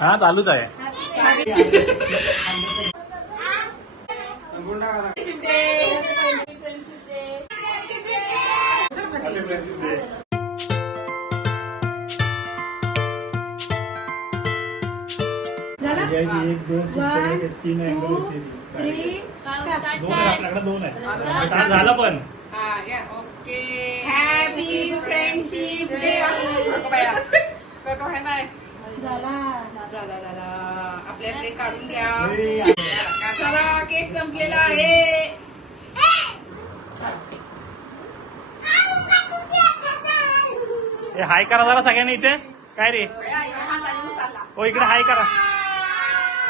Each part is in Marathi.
हा चालूच आहे. आपल्याकडे 2 आहे. झालं पण. ओके. Happy friendship day. आपले आपले काढून घ्या. चला केक संपलेला आहे. हाय करा जरा सगळ्यांनी इथे. काय रे ओ इकडे हाय करा.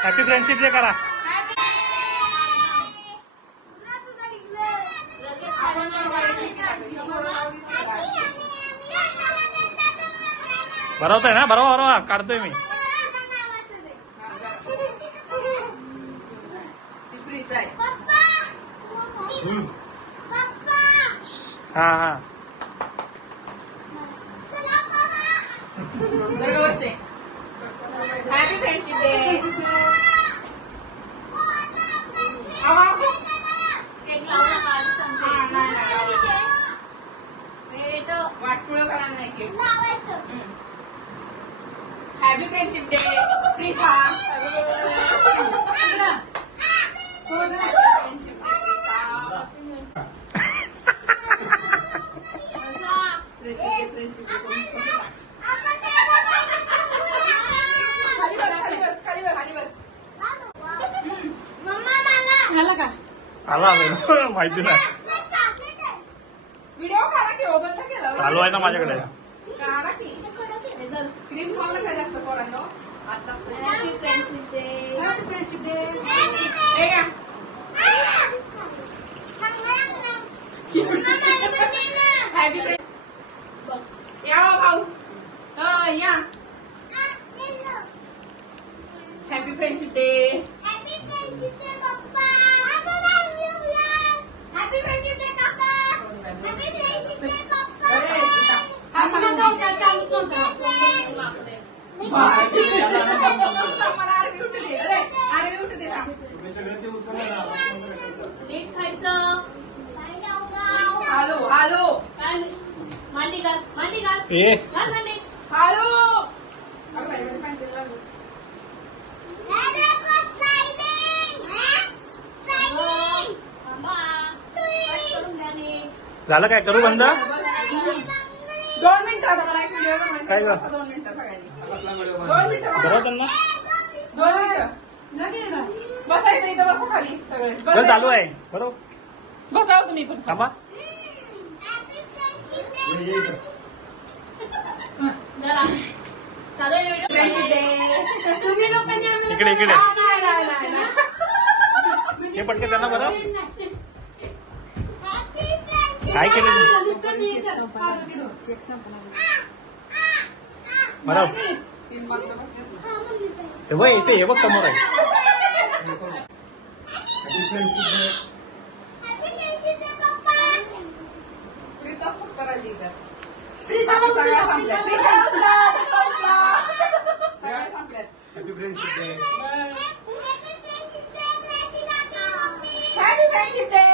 हॅपी फ्रेंडशिप डे करा. बरोबर आहे ना. बरोबर काढतोय मी. हा हा हॅपी फ्रेंडशिप डे. वाटपुळ करा नाही cake. Happy friendship day Preeta. आला माहिती नाही. व्हिडिओ काढा की बंद केला. चालू आहे ना माझ्याकडे. काढा की क्रीम खाऊन खायला असतं पोरांनो. आता happy friendship day. Happy friendship day. हे का हॅपी फ्रेंड. या भाऊ या. Happy friendship day. Hello hello मांडी घाल. मांडी घाल. हॅलो झालं काय करू बंद. 2 मिनिटं. काय ग 2 मिनिटं सगळ्यांनी. 2 मिनिटं बरोबर त्यांना. 2 मिनिटं बसायचं इथं. बसा खाली सगळे. चालू आहे बरोबर. बसाव तुम्ही पण. थांबा. इकडे इकडे हे पटके त्यांना बरं. काय केलं बरं. हे बघ इथे हे बघ समोर आहे. सगळ्या संपल्या. Happy friendship day. Happy friendship day.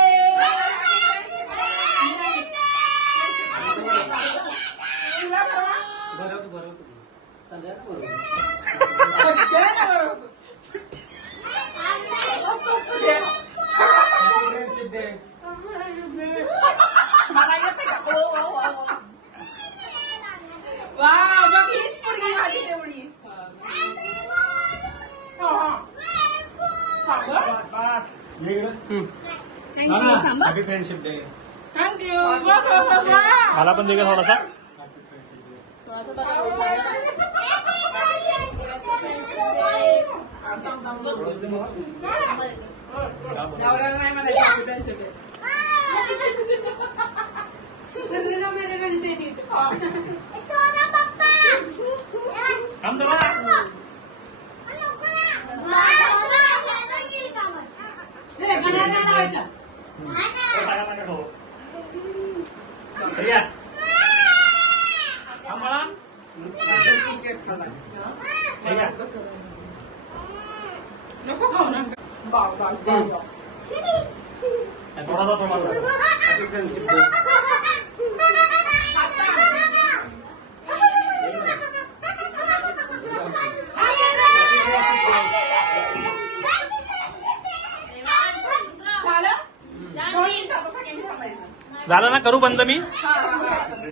मला येते का. वा बघ हीच पोरगी माझी तेवढी. Happy friendship day. थँक्यू. मला पण दे का थोडासा. नवऱ्याला नाही म्हणायचं. आम्हाला बाव बाव बाव बाव. थोडासा थोडासा हॅपी फ्रेंडशिप डे. झालं? 2 मिनिटं, आता सगळ्यांनी थांबायचं. झालं ना, करू बंद मी. हा.